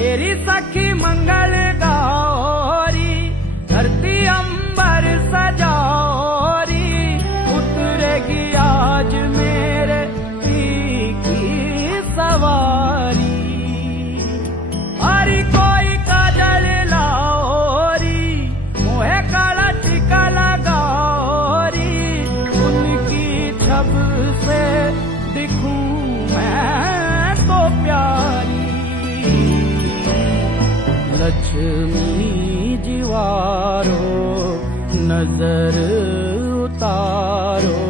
मेरी सखी मंगल गौरी, धरती अंबर सजौरी, उतरेगी आज मेरे पी की सवारी। अरे कोई काजल लाओरी, मोहे काला टीका लगाओरी, उनकी छब से दिखूं मैं तो प्यारी। लक्ष्मी जीवारो नजर उतारो,